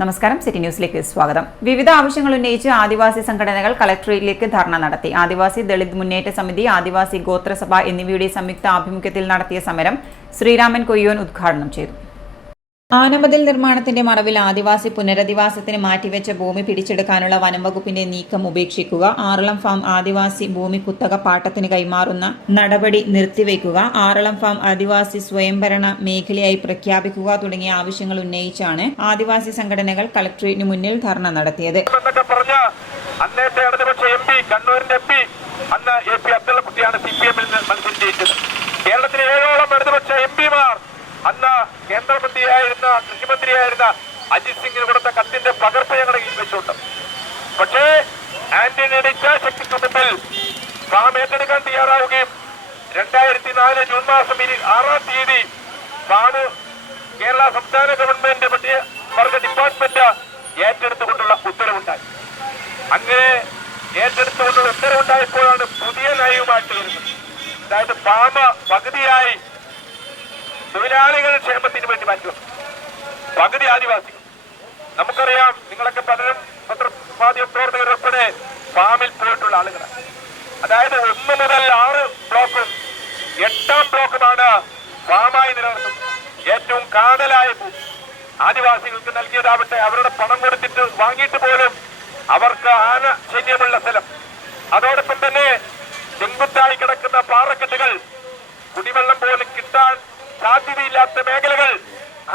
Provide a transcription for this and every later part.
നമസ്കാരം. സിറ്റി ന്യൂസിലേക്ക് സ്വാഗതം. വിവിധ ആവശ്യങ്ങൾ ഉന്നയിച്ച് ആദിവാസി സംഘടനകൾ കളക്ടറേറ്റിലേക്ക് ധർണ നടത്തി. ആദിവാസി ദളിത് മുന്നേറ്റ സമിതി, ആദിവാസി ഗോത്രസഭ എന്നിവയുടെ സംയുക്ത ആഭിമുഖ്യത്തിൽ നടത്തിയ സമരം ശ്രീരാമൻ കൊയ്യോൻ ഉദ്ഘാടനം ചെയ്തു. ആനമതിൽ നിർമ്മാണത്തിന്റെ മറവിൽ ആദിവാസി പുനരധിവാസത്തിന് മാറ്റിവെച്ച ഭൂമി പിടിച്ചെടുക്കാനുള്ള വനംവകുപ്പിന്റെ നീക്കം ഉപേക്ഷിക്കുക, ആറളം ഫാം ആദിവാസി ഭൂമി കുത്തക പാട്ടത്തിന് കൈമാറുന്ന നടപടി നിർത്തിവെക്കുക, ആറളം ഫാം ആദിവാസി സ്വയംഭരണ മേഖലയായി പ്രഖ്യാപിക്കുക തുടങ്ങിയ ആവശ്യങ്ങൾ ഉന്നയിച്ചാണ് ആദിവാസി സംഘടനകൾ കളക്ടറേറ്റിന് മുന്നിൽ ധർണ നടത്തിയത്. കേരളത്തിലെ 7ഓളം ഇടതുപക്ഷ എംപിമാർ അന്ന് കേന്ദ്രമന്ത്രിയായിരുന്ന കൃഷിമന്ത്രിയായിരുന്ന അജിത് സിംഗിന് കൊടുത്ത കത്തിന്റെ പകർപ്പ് ഞങ്ങളുടെ കയ്യിൽ വെച്ചുണ്ട്. പക്ഷേ ആന്റണിയുടെ ഇച്ഛാശക്തിക്ക് മുമ്പിൽ ഫാം ഏറ്റെടുക്കാൻ തയ്യാറാവുകയും 2004 ജൂൺ മാസം 6-ാം തീയതി ഫാം കേരള സംസ്ഥാന ഗവൺമെന്റ് പട്ടികവർഗ ഡിപ്പാർട്ട്മെന്റ് ഏറ്റെടുത്തുകൊണ്ടുള്ള ഉത്തരവുണ്ടായി. അങ്ങനെ ഏറ്റെടുത്തുകൊണ്ടുള്ള ഉത്തരവുണ്ടായപ്പോഴാണ് പുതിയ നയവുമായിട്ട് വരുന്നത്. അതായത് ഫാം പകുതിയായി തൊഴിലാളികളുടെ ക്ഷേമത്തിന് വേണ്ടി മാറ്റും, പകുതി ആദിവാസികൾ. നമുക്കറിയാം, നിങ്ങളൊക്കെ പലരും പത്രമാധ്യമ പ്രവർത്തകരുൾപ്പെടെ ഫാമിൽ പോയിട്ടുള്ള ആളുകളാണ്. അതായത് 1 മുതൽ 6 ബ്ലോക്കും 8ാം ബ്ലോക്കുമാണ് ഫാമായി നിലനിർത്തുന്നത്. ഏറ്റവും കാതലായ ഭൂമി ആദിവാസികൾക്ക് നൽകിയതാവട്ടെ അവരുടെ പണം കൊടുത്തിട്ട് വാങ്ങിയിട്ട് പോലും അവർക്ക് ആന ശല്യമുള്ള സ്ഥലം. അതോടൊപ്പം തന്നെ ചെങ്കുത്തായി കിടക്കുന്ന പാറക്കെട്ടുകൾ, കുടിവെള്ളം പോലും കിട്ടാൻ സാധ്യതയില്ലാത്ത മേഖലകൾ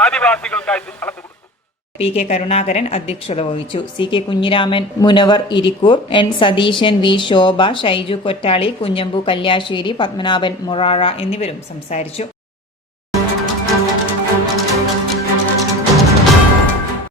ആദിവാസികൾക്കായി അളന്നു കൊടുത്തു. പി കെ കരുണാകരൻ അധ്യക്ഷത വഹിച്ചു. C K Kunhiraman, Munavar Irikkur, N Satheesan, V Shobha, Shaiju Kottali, Kunhambu Kalliasseri, Padmanabhan Morazha എന്നിവരും സംസാരിച്ചു.